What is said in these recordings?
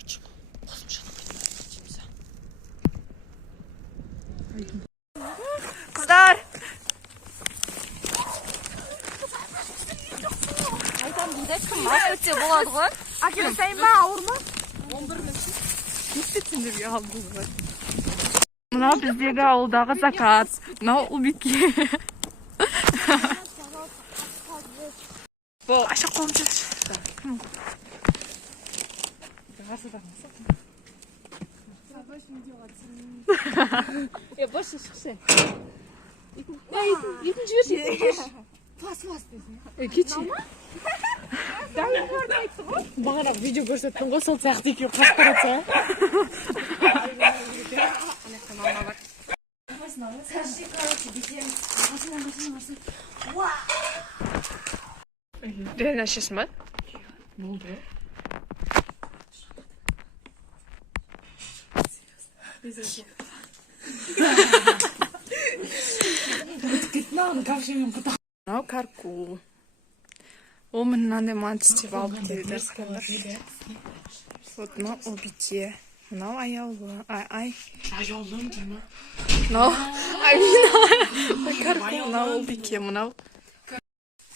가지고 қосымшаны қайтарып қыздар айтам дейді кім мас өтсе болады ғой әкелсейін ба ауыр ма 11 мін не сендерге алдыңыздар мынау біздегі ауылдағы закат мынау ұлбике бұл аша қолым жүрші Я больше шықшы. Етін жіберші. Пас десің. Кетші. Бағана видео көрсеттің ғой, сол сияқты екеуі қасқыр етсе. Скажи, короче, беседуем. Реально сейчас ма? Болды. Мынау каркул. Ол мынандай манты істеп алып дейді. Вот мынау ұлбике. Мынау аяулы. Аяулым деймі? Мынау каркул, мынау ұлбике, мынау.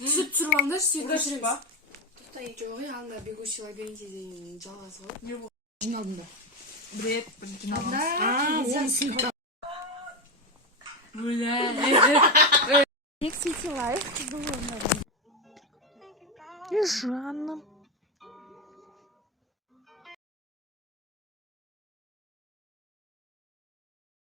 Түсіп тұрғанда сүйді жүріп. Тоқтай жоқ, анда бегущий лабиринте деген жалғасы ғой. Жиналдым да. Бред, жиналдым. Онсын. Бля. Як светилай. И Жанна.